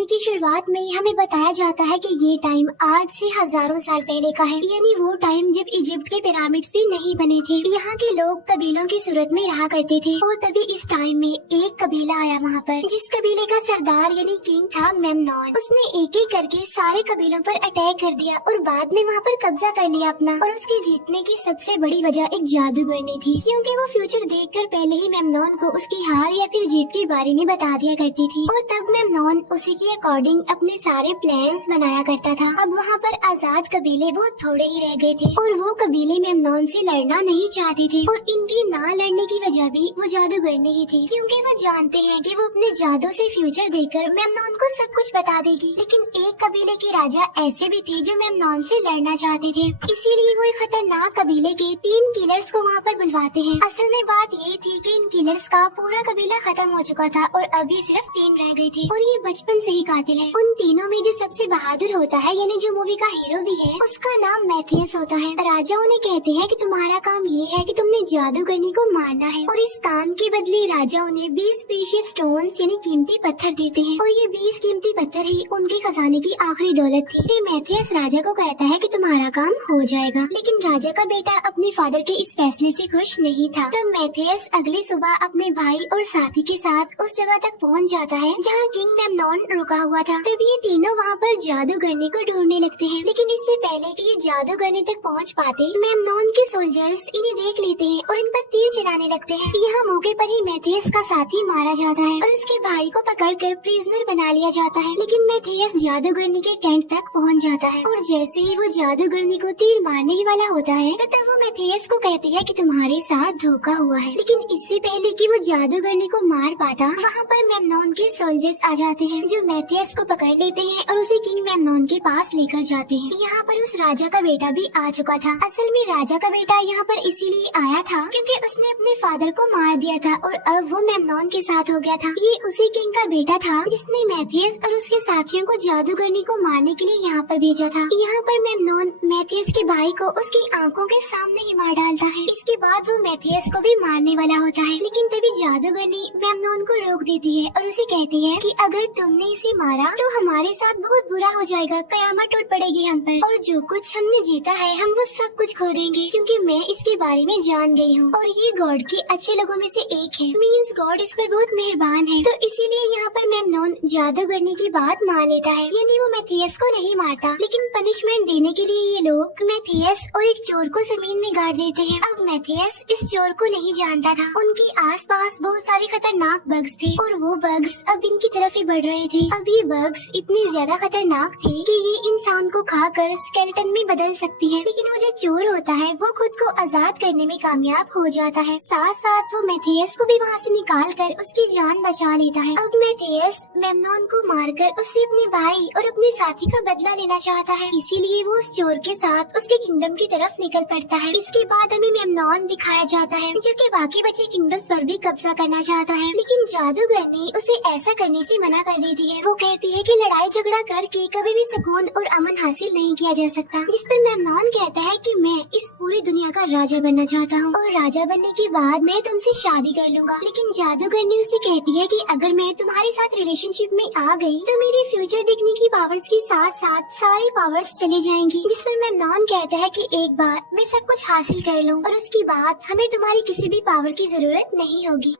कहानी की शुरुआत में हमें बताया जाता है कि ये टाइम आज से हजारों साल पहले का है, यानी वो टाइम जब इजिप्ट के पिरामिड्स भी नहीं बने थे। यहाँ के लोग कबीलों की सूरत में रहा करते थे और तभी इस टाइम में एक कबीला आया वहाँ पर, जिस कबीले का सरदार यानी किंग था मेमनॉन। उसने एक एक करके सारे कबीलों पर अटैक कर दिया और बाद में वहाँ पर कब्जा कर लिया अपना। और उसके जीतने की सबसे बड़ी वजह एक जादूगरनी थी, क्योंकि वो फ्यूचर देखकर पहले ही मेमनॉन को उसकी हार या फिर जीत के बारे में बता दिया करती थी और तब मेमनॉन उसी के अकॉर्डिंग अपने सारे प्लान्स बनाया करता था। अब वहाँ पर आजाद कबीले बहुत थोड़े ही रह गए थे और वो कबीले मेमनॉन से लड़ना नहीं चाहते थे और इनके ना लड़ने की वजह भी वो जादूगरनी ही थी, क्योंकि वो जानते हैं कि वो अपने जादू से फ्यूचर देखकर मेमनॉन को सब कुछ बता देगी। लेकिन एक कबीले के राजा ऐसे भी थे जो मेमनॉन से लड़ना चाहते थे, इसीलिए वो एक खतरनाक कबीले के 3 किलर्स को वहाँ पर बुलवाते हैं। असल में बात ये थी कि इन किलर्स का पूरा कबीला खत्म हो चुका था और अभी सिर्फ 3 रह गई थी और ये बचपन से ही कातिल है। उन तीनों में जो सबसे बहादुर होता है, यानी जो मूवी का हीरो भी है, उसका नाम मैथियस होता है। राजा उन्हें कहते हैं कि तुम्हारा काम ये है कि तुमने जादूगरनी को मारना है और इस काम के बदले राजा उन्हें 20 प्रीशियस स्टोन्स यानी कीमती पत्थर देते हैं और ये 20 कीमती पत्थर ही उनके खजाने की आखिरी दौलत थी। फिर मैथियस राजा को कहता है कि तुम्हारा काम हो जाएगा, लेकिन राजा का बेटा अपने फादर के इस फैसले से खुश नहीं था। तब मैथियस अगली सुबह अपने भाई और साथी के साथ उस जगह तक पहुंच जाता है जहां किंग मेमनॉन रुका हुआ था। तब ये तीनों वहाँ पर जादूगरनी को ढूंढने लगते हैं, लेकिन इससे पहले कि ये जादूगरनी तक पहुँच पाते, मेमनॉन के सोल्जर्स इन्हें देख लेते हैं और इन पर तीर चलाने लगते हैं। यहाँ मौके पर ही मैथियस का साथी मारा जाता है और उसके भाई को पकड़कर प्रिजनर बना लिया जाता है। लेकिन मैथियस जादूगरनी के टेंट तक पहुँच जाता है और जैसे ही वो जादूगरनी को तीर मारने ही वाला होता है तो तब वो मैथियस को कहती है कि तुम्हारे साथ धोखा हुआ है। लेकिन इससे पहले कि वो जादूगरनी को मार पाता, वहाँ पर मेमनॉन के सोल्जर्स आ जाते हैं जो मैथियस को पकड़ लेते हैं और उसे किंग मेमनॉन के पास लेकर जाते हैं। यहाँ पर उस राजा का बेटा भी आ चुका था। असल में राजा का बेटा यहाँ पर इसीलिए आया था क्योंकि उसने अपने फादर को मार दिया था और अब वो मेमनॉन के साथ हो गया था। ये उसी किंग का बेटा था जिसने मैथियस और उसके साथियों को जादूगरनी को मारने के लिए यहाँ पर भेजा था। यहाँ पर मेमनॉन मैथियस के भाई को उसकी आंखों के सामने ही मार डालता है। इसके बाद वो मैथियस को भी मारने वाला होता है, लेकिन तभी जादूगरनी मेमनॉन को रोक देती है और उसे कहती है कि अगर तुमने इसे मारा तो हमारे साथ बहुत बुरा हो जाएगा, कयामत टूट पड़ेगी हम पर और जो कुछ हमने जीता है हम वो सब कुछ खो देंगे, क्योंकि मैं इसके बारे में जान गई हूँ और ये गॉड के अच्छे लोगों में से एक है। मीन्स गॉड इस पर बहुत मेहरबान है। तो इसीलिए यहाँ पर मेमनॉन जादूगरनी की बात मान लेता है, यानी वो मैथियस को नहीं मारता। लेकिन पनिशमेंट देने के लिए ये लोग मैथियस और एक चोर को जमीन में गाड़ देते हैं। अब मैथियस इस चोर को नहीं जानता था। उनके आसपास बहुत सारे खतरनाक बग्स थे और वो बग्स अब इनकी तरफ ही बढ़ रहे थे। अब ये बग्स इतनी ज्यादा खतरनाक थे कि ये इंसान को खाकर स्केलेटन में बदल सकती है। लेकिन वो जो चोर होता है वो खुद को आजाद करने में कामयाब हो जाता है। साथ साथ वो मैथियस को भी वहाँ से निकाल कर उसकी जान बचा लेता है। अब मैथियस मेमनॉन को मारकर उससे अपने भाई और अपने साथी का बदला लेना चाहता है, इसीलिए वो उस चोर के साथ उसके किंगडम की तरफ निकल पड़ता है। इसके बाद हमें मेमनॉन दिखाया जाता है जो कि बाकी बचे किंगडम्स पर भी कब्जा करना चाहता है, लेकिन जादूगरनी उसे ऐसा करने से मना कर देती है। वो कहती है कि लड़ाई झगड़ा करके कभी भी सुकून और अमन हासिल नहीं किया जा सकता। जिस पर मेमनॉन कहता है कि मैं इस पूरी दुनिया का राजा बनना चाहता हूँ और राजा बनने के बाद मैं तुमसे शादी कर लूंगा। लेकिन जादूगरनी उसे कहती है कि अगर मैं तुम्हारे साथ रिलेशनशिप में आ गई तो मेरी फ्यूचर देखने की पावर्स के साथ साथ सारी पावर्स चली जाएंगी। जिस पर मेमनॉन कहता है कि एक बार मैं सब कुछ हासिल कर लूँ और उसके बाद हमें तुम्हारी किसी भी पावर की जरूरत नहीं होगी।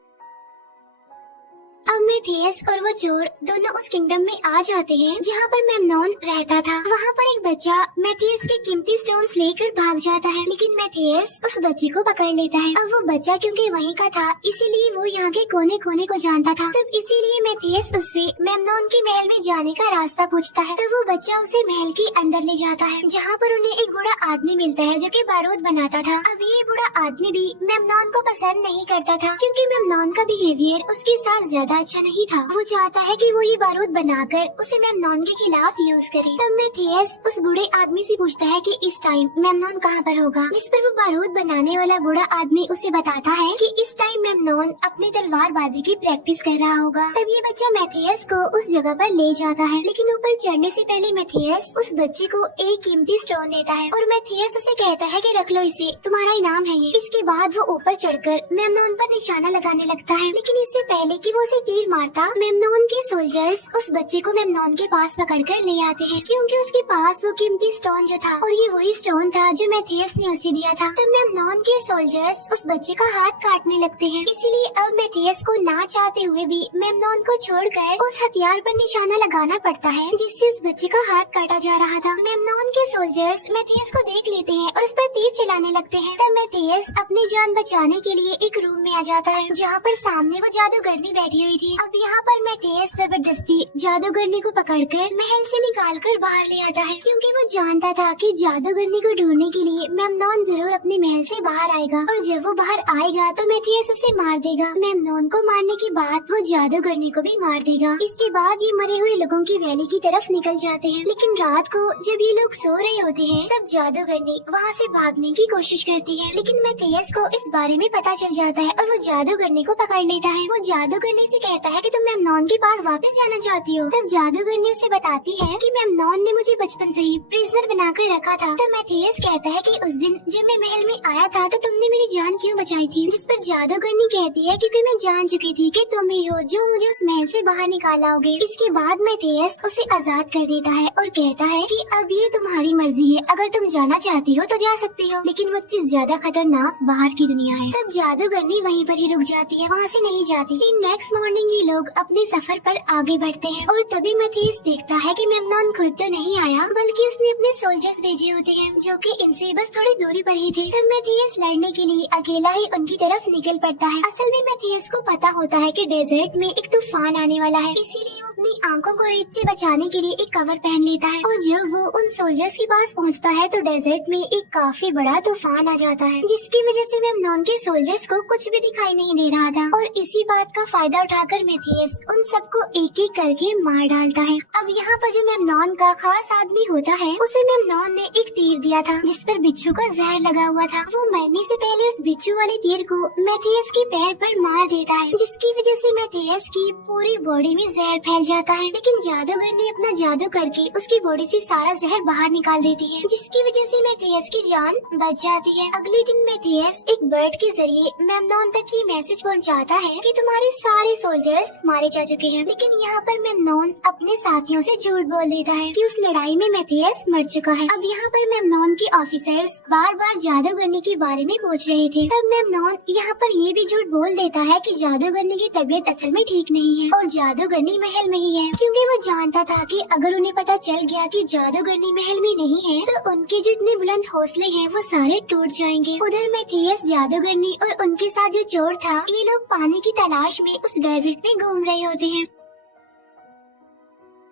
अब मैथियस और वो चोर दोनों उस किंगडम में आ जाते हैं जहाँ पर मेमनॉन रहता था। वहाँ पर एक बच्चा मैथियस के कीमती स्टोन्स लेकर भाग जाता है, लेकिन मैथियस उस बच्चे को पकड़ लेता है। अब वो बच्चा क्योंकि वहीं का था इसीलिए वो यहाँ के कोने कोने को जानता था। तब इसीलिए मैथियस उससे मेमनॉन के महल में जाने का रास्ता पूछता है। तो वो बच्चा उसे महल के अंदर ले जाता है जहाँ पर उन्हें एक बूढ़ा आदमी मिलता है जो कि बारूद बनाता था। अब ये बूढ़ा आदमी भी मेमनॉन को पसंद नहीं करता था क्योंकि मेमनॉन का बिहेवियर उसके साथ ज्यादा अच्छा नहीं था। वो चाहता है कि वो ये बारूद बनाकर उसे मेमनॉन के खिलाफ यूज करे। तब मैथियस उस बूढ़े आदमी से पूछता है कि इस टाइम मेमनॉन कहाँ पर होगा, जिस पर वो बारूद बनाने वाला बूढ़ा आदमी उसे बताता है कि इस टाइम मेमनॉन अपनी तलवारबाजी की प्रैक्टिस कर रहा होगा। तब ये बच्चा मैथियस को उस जगह पर ले जाता है, लेकिन ऊपर चढ़ने से पहले मैथियस उस बच्चे को एक कीमती स्टोन देता है और मैथियस उसे कहता है कि रख लो इसे, तुम्हारा इनाम है ये। इसके बाद वो ऊपर चढ़कर मेमनॉन पर निशाना लगाने लगता है, लेकिन इससे पहले कि वो उसे तीर मारता मेमनॉन के सोल्जर्स उस बच्चे को मेमनॉन के पास पकड़कर ले आते हैं, क्योंकि उसके पास वो कीमती स्टोन जो था और ये वही स्टोन था जो मेथियस ने उसे दिया था। तब मेमनॉन के सोल्जर्स उस बच्चे का हाथ काटने लगते हैं। इसीलिए अब मेथियस को ना चाहते हुए भी मेमनॉन को छोड़कर उस हथियार पर निशाना लगाना पड़ता है जिससे उस बच्चे का हाथ काटा जा रहा था। मेमनॉन के सोल्जर्स मेथियस को देख लेते हैं और उस पर तीर चलाने लगते हैं। तब मेथियस अपनी जान बचाने के लिए एक रूम में आ जाता है जहाँ पर सामने वो जादूगरनी बैठी हुई थी। अब यहाँ पर मेथियस जबरदस्ती जादूगरनी को पकड़कर महल से निकालकर बाहर ले आता है, क्योंकि वो जानता था कि जादूगरनी को ढूंढने के लिए मेमनॉन जरूर अपने महल से बाहर आएगा और जब वो बाहर आएगा तो मेथियस उसे मार देगा। मेमनॉन को मारने के बाद वो जादूगरनी को भी मार देगा। इसके बाद ये मरे हुए लोगों की वैली की तरफ निकल जाते हैं, लेकिन रात को जब ये लोग सो रहे होते हैं तब जादूगरनी वहाँ से भागने की कोशिश करती है, लेकिन मेथियस को इस बारे में पता चल जाता है और वो जादूगरनी को पकड़ लेता है। वो जादूगरनी से कहता है कि तुम मेमनॉन के पास वापस जाना चाहती हो। तब जादूगरनी उसे बताती है कि मेमनॉन ने मुझे बचपन से ही प्रिजनर बनाकर रखा था। तब मेथियस कहता है कि उस दिन जब मैं महल में आया था तो तुमने मेरी जान क्यों बचाई थी, जिस पर जादूगरनी कहती है क्योंकि मैं जान चुकी थी कि तुम ही हो जो मुझे उस महल से बाहर निकालोगे। इसके बाद मेथियस उसे आजाद कर देता है और कहता है कि अब ये तुम्हारी मर्जी है, अगर तुम जाना चाहती हो तो जा सकती हो, लेकिन मुझसे ज्यादा खतरनाक बाहर की दुनिया है। तब जादूगरनी वहीं पर ही रुक जाती है, वहाँ से नहीं जाती। नेक्स्ट मॉर्निंग ये लोग अपने सफर पर आगे बढ़ते हैं और तभी मेथियस देखता है कि मेमनॉन खुद तो नहीं आया बल्कि उसने अपने सोल्जर्स भेजे होते हैं जो कि इनसे बस थोड़ी दूरी पर ही थे। तब मेथियस लड़ने के लिए अकेला ही उनकी तरफ निकल पड़ता है। असल में मेथियस को पता होता है कि डेजर्ट में एक तूफान आने वाला है, इसीलिए वो अपनी आंखों को रेत से बचाने के लिए एक कवर पहन लेता है और जब वो उन सोल्जर्स के पास पहुंचता है तो डेजर्ट में एक काफी बड़ा तूफान आ जाता है, जिसकी वजह से मेमनॉन के सोल्जर्स को कुछ भी दिखाई नहीं दे रहा था और इसी बात का फायदा उठाकर मेथियस उन सबको एक एक करके मार डालता है। अब यहाँ पर जो मेमनॉन का खास आदमी होता है उसे मेमनॉन ने एक तीर दिया था जिस पर बिच्छू का जहर लगा हुआ था। वो मरने से पहले उस बिच्छू वाले तीर को मेथियस के पैर पर मार देता है, जिसकी वजह से मेथियस की पूरी बॉडी में जहर फैल जाता है, लेकिन जादूगर ने अपना जादू करके उसकी बॉडी से सारा जहर बाहर निकाल देती है, जिसकी वजह से मेथियस की जान बच जाती है। अगले दिन मेथियस एक बर्ड के जरिए मेमनॉन तक ये मैसेज पहुंचाता है कि तुम्हारे सारे सोल्जर्स मारे जा चुके हैं, लेकिन यहाँ पर मेमनॉन अपने साथियों से झूठ बोल देता है कि उस लड़ाई में मेथियस मर चुका है। अब यहाँ पर मेमनॉन के ऑफिसर्स बार बार जादूगरनी के बारे में पूछ रहे थे। तब मेमनॉन यहाँ पर ये भी झूठ बोल देता है कि जादूगरनी की तबीयत असल में ठीक नहीं है और जादूगरनी महल में ही है, क्योंकि वो जानता था कि अगर उन्हें पता चल गया कि जादूगरनी महल में नहीं है तो उनके जितने बुलंद हौसले हैं वो सारे टूट जाएंगे। उधर मेथियस, जादूगरनी और उनके साथ जो चोर था, ये लोग पानी की तलाश में उस डेजर्ट में घूम रहे होते हैं,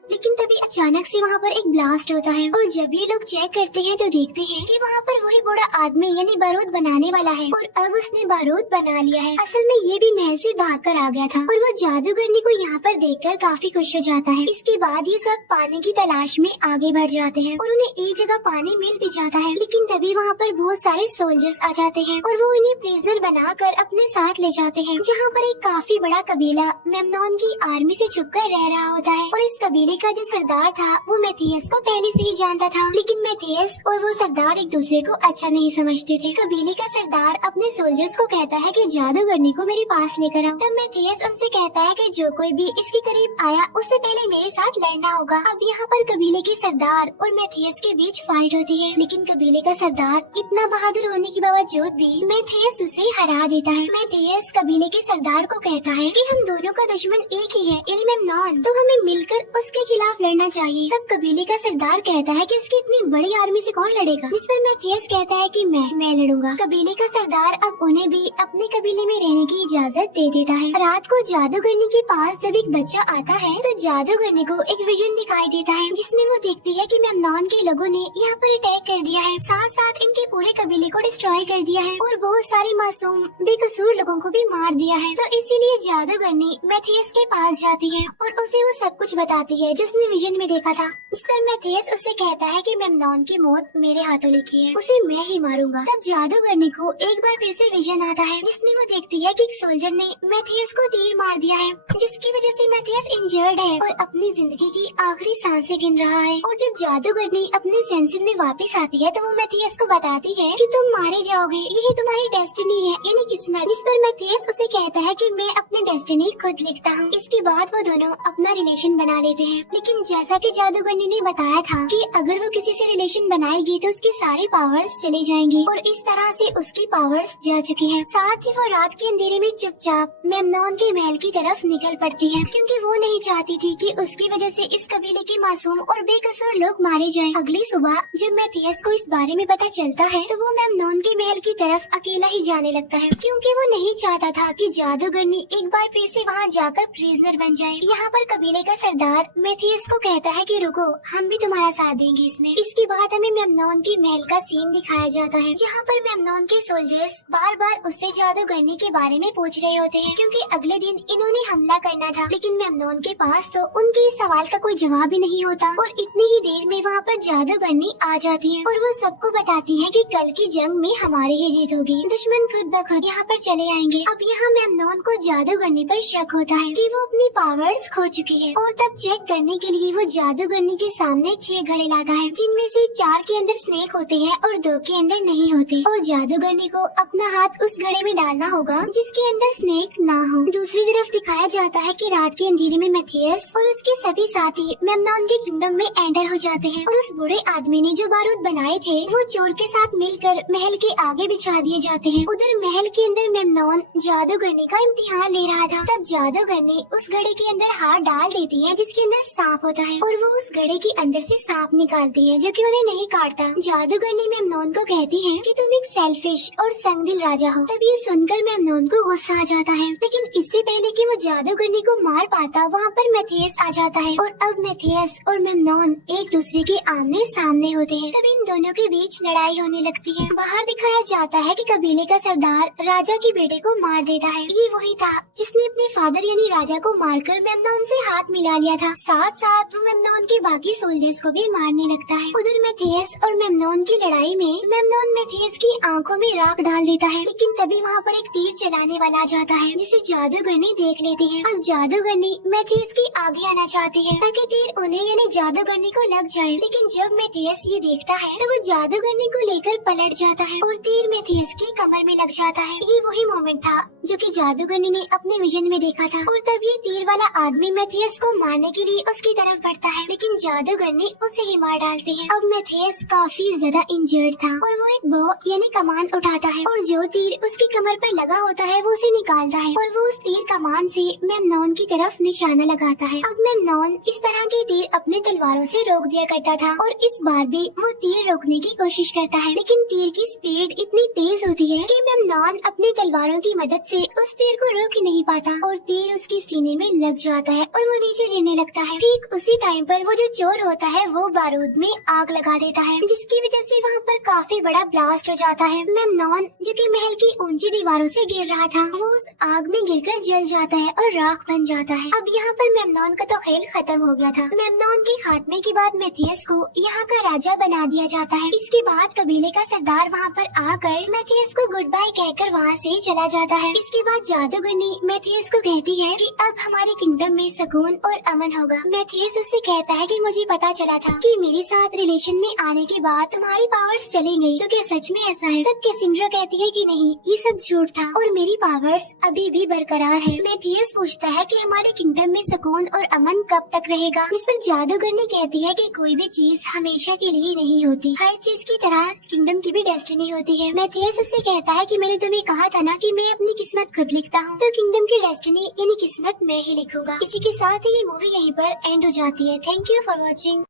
लेकिन तभी अचानक से वहाँ पर एक ब्लास्ट होता है और जब ये लोग चेक करते हैं तो देखते हैं कि वहाँ पर वही बूढ़ा आदमी यानी बारूद बनाने वाला है और अब उसने बारूद बना लिया है। असल में ये भी महल से भाग कर आ गया था और वो जादूगरनी को यहाँ पर देखकर काफी खुश हो जाता है। इसके बाद ये सब पानी की तलाश में आगे बढ़ जाते हैं और उन्हें एक जगह पानी मिल भी जाता है, लेकिन तभी वहाँ पर बहुत सारे सोल्जर्स आ जाते हैं और वो इन्हें प्रिजनर बनाकर अपने साथ ले जाते हैं, जहाँ पर एक काफी बड़ा कबीला मेमनॉन की आर्मी से छुपकर रह रहा होता है और इस कबीले का जो सरदार था वो मेथियस को पहले से ही जानता था, लेकिन मेथियस और वो सरदार एक दूसरे को अच्छा नहीं समझते थे। कबीले का सरदार अपने सोल्जर्स को कहता है कि जादूगरनी को मेरे पास लेकर आओ। तब मेथियस उनसे कहता है कि जो कोई भी इसके करीब आया उससे पहले मेरे साथ लड़ना होगा। अब यहाँ पर कबीले के सरदार और मेथियस के बीच फाइट होती है, लेकिन कबीले का सरदार इतना बहादुर होने के बावजूद भी मेथियस उसे हरा देता है। मेथियस कबीले के सरदार को कहता है कि हम दोनों का दुश्मन एक ही है यानी मेमनॉन, तो हमें मिलकर उसके खिलाफ लड़ना चाहिए। तब कबीले का सरदार कहता है कि उसकी इतनी बड़ी आर्मी से कौन लड़ेगा, जिस पर मेथियस कहता है कि मैं लड़ूंगा। कबीले का सरदार अब उन्हें भी अपने कबीले में रहने की इजाजत दे देता है। रात को जादूगरनी के पास जब एक बच्चा आता है तो जादूगरनी को एक विजन दिखाई देता है जिसमें वो देखती है कि मेमनॉन के लोगों ने यहाँ पर अटैक कर दिया है, साथ साथ इनके पूरे कबीले को डिस्ट्रॉय कर दिया है और बहुत सारे मासूम बेकसूर लोगों को भी मार दिया है। तो इसीलिए जादूगरनी मेथियस के पास जाती है और उसे वो सब कुछ बताती है जो उसने विजन में देखा था। इस पर मैथियस उससे कहता है कि मेमनॉन की मौत मेरे हाथों लिखी है, उसे मैं ही मारूंगा। तब जादूगरनी को एक बार फिर से विजन आता है, जिसमें वो देखती है कि एक सोल्जर ने मैथियस को तीर मार दिया है, जिसकी वजह से मैथियस इंजर्ड है और अपनी जिंदगी की आखिरी सांसें गिन रहा है। और जब जादूगरनी अपने सेंसेस में वापस आती है तो वो मैथियस को बताती है कि तुम मारे जाओगे, यही तुम्हारी डेस्टिनी है, यानी किस्मत। जिस पर मैथियस उसे कहता है कि मैं अपनी डेस्टिनी खुद लिखता हूँ। इसके बाद वो दोनों अपना रिलेशन बना लेते हैं। लेकिन जैसा कि जादूगरनी ने बताया था कि अगर वो किसी से रिलेशन बनाएगी तो उसकी सारी पावर्स चली जाएंगी, और इस तरह से उसकी पावर्स जा चुकी है। साथ ही वो रात के अंधेरे में चुपचाप मेमनॉन के महल की तरफ निकल पड़ती है, क्योंकि वो नहीं चाहती थी कि उसकी वजह से इस कबीले के मासूम और बेकसूर लोग मारे जाएं। अगली सुबह जब मैथियस को इस बारे में पता चलता है तो वो मेमनॉन के महल की तरफ अकेला ही जाने लगता है, क्योंकि वो नहीं चाहता था कि जादूगरनी एक बार फिर से वहाँ जाकर प्रिजनर बन जाए। यहाँ पर कबीले का सरदार मैथियस को कहता है कि रुको, हम भी तुम्हारा साथ देंगे इसमें। इसके बाद हमें मेमनॉन के महल का सीन दिखाया जाता है, जहाँ पर मेमनॉन के सोल्जर्स बार बार उससे जादूगरनी के बारे में पूछ रहे होते हैं, क्योंकि अगले दिन इन्होंने हमला करना था। लेकिन मेमनॉन के पास तो उनके इस सवाल का कोई जवाब ही नहीं होता, और इतनी ही देर में वहाँ पर जादूगरनी आ जाती है और वो सबको बताती है कि कल की जंग में हमारी ही जीत होगी, दुश्मन खुद ब खुद यहाँ पर चले आएंगे। अब यहाँ मेमनॉन को जादूगरनी पर शक होता है कि वो अपनी पावर्स खो चुकी है, और तब चेक करने के लिए वो जादूगरनी के सामने 6 घड़े लाता है, जिनमें से 4 के अंदर स्नेक होते हैं और 2 के अंदर नहीं होते, और जादूगरनी को अपना हाथ उस घड़े में डालना होगा जिसके अंदर स्नेक ना हो। दूसरी तरफ दिखाया जाता है कि रात के अंधेरे में मैथियस और उसके सभी साथी मेमनॉन के किंगडम में एंटर हो जाते हैं, और उस बूढ़े आदमी ने जो बारूद बनाए थे वो चोर के साथ मिलकर महल के आगे बिछा दिए जाते हैं। उधर महल के अंदर मेमनॉन जादूगरनी का इम्तिहान ले रहा था। तब जादूगरनी उस घड़े के अंदर हाथ डाल देती है जिसके अंदर सांप होता है, और वो उस घड़े के अंदर से सांप निकालती है जो कि उन्हें नहीं काटता। जादूगरनी मेमनॉन को कहती है कि तुम एक सेल्फिश और संगदिल राजा हो। तब ये सुनकर मेमनॉन को गुस्सा आ जाता है, लेकिन इससे पहले कि वो जादूगरनी को मार पाता वहाँ पर मैथियस आ जाता है, और अब मैथियस और मेमनॉन एक दूसरे के आमने सामने होते हैं। तब इन दोनों के बीच लड़ाई होने लगती है। बाहर दिखाया जाता है कि कबीले का सरदार राजा के बेटे को मार देता है। ये वही था जिसने अपने फादर यानी राजा को मारकर मेमनॉन से हाथ मिला लिया था। साथ साथ वो मेमनॉन के बाकी सोल्जर्स को भी मारने लगता है। उधर मैथियस और मेमनॉन की लड़ाई में मेमनॉन मैथियस की आंखों में राख डाल देता है, लेकिन तभी वहाँ पर एक तीर चलाने वाला आ जाता है जिसे जादूगरनी देख लेती है। अब जादूगरनी मैथियस के आगे आना चाहती है ताकि तीर उन्हें यानी जादूगरनी को लग जाए, लेकिन जब मैथियस ये देखता है तो वो जादूगरनी को लेकर पलट जाता है और तीर मैथियस की कमर में लग जाता है। ये वही मोमेंट था जो कि जादूगरनी ने अपने विजन में देखा था, और तब ये तीर वाला आदमी मैथियस को मारने के लिए उसकी तरफ बढ़ता है, लेकिन जादूगरनी उसे ही मार डालती है। अब मैथियस काफी ज्यादा इंजर्ड था, और वो एक बो यानी कमान उठाता है, और जो तीर उसकी कमर पर लगा होता है वो उसे निकालता है, और वो उस तीर कमान से मेमनॉन की तरफ निशाना लगाता है। अब मेमनॉन इस तरह के तीर अपने तलवारों से रोक दिया करता था, और इस बार भी वो तीर रोकने की कोशिश करता है, लेकिन तीर की स्पीड इतनी तेज होती है कि मेमनॉन अपनी तलवारों की मदद से उस तीर को रोक ही नहीं पाता, और तीर उसके सीने में लग जाता है और वो नीचे गिरने लगता है। ठीक उसी टाइम पर वो जो चोर होता है वो बारूद में आग लगा देता है, जिसकी वजह से वहाँ पर काफी बड़ा ब्लास्ट हो जाता है। मेमनॉन जो कि महल की ऊंची दीवारों से गिर रहा था वो उस आग में गिरकर जल जाता है और राख बन जाता है। अब यहाँ पर मेमनॉन का तो खेल खत्म हो गया था। मेमनॉन के खात्मे के बाद मैथियस को यहाँ का राजा बना दिया जाता है। इसके बाद कबीले का सरदार वहाँ पर आकर मैथियस को गुड बाय कहकर वहाँ से चला जाता है। इसके बाद जादूगरनी मैथियस को कहती है कि अब हमारे किंगडम में सुकून और अमन होगा। मैथियस उससे कहता है कि मुझे पता चला था कि मेरे साथ रिलेशन में आने के बाद तुम्हारी पावर्स चली गई, तो क्या सच में ऐसा है? तब कैसेंड्रा कहती है कि नहीं, ये सब झूठ था और मेरी पावर्स अभी भी बरकरार है। मैथियस पूछता है कि हमारे किंगडम में सुकून और अमन कब तक रहेगा, जिस पर जादूगरनी कहती है कि कोई भी चीज हमेशा के लिए नहीं होती, हर चीज की तरह किंगडम की भी डेस्टिनी होती है। मैथियस उससे कहता है कि मैंने तुम्हें कहा था ना कि मैं अपनी किस्मत खुद लिखता हूँ, तो किंगडम की डेस्टिनी यानी किस्मत मैं ही लिखूंगा। इसी के साथ ही ये मूवी यहीं पर एंड हो जाती है। Thank you for watching.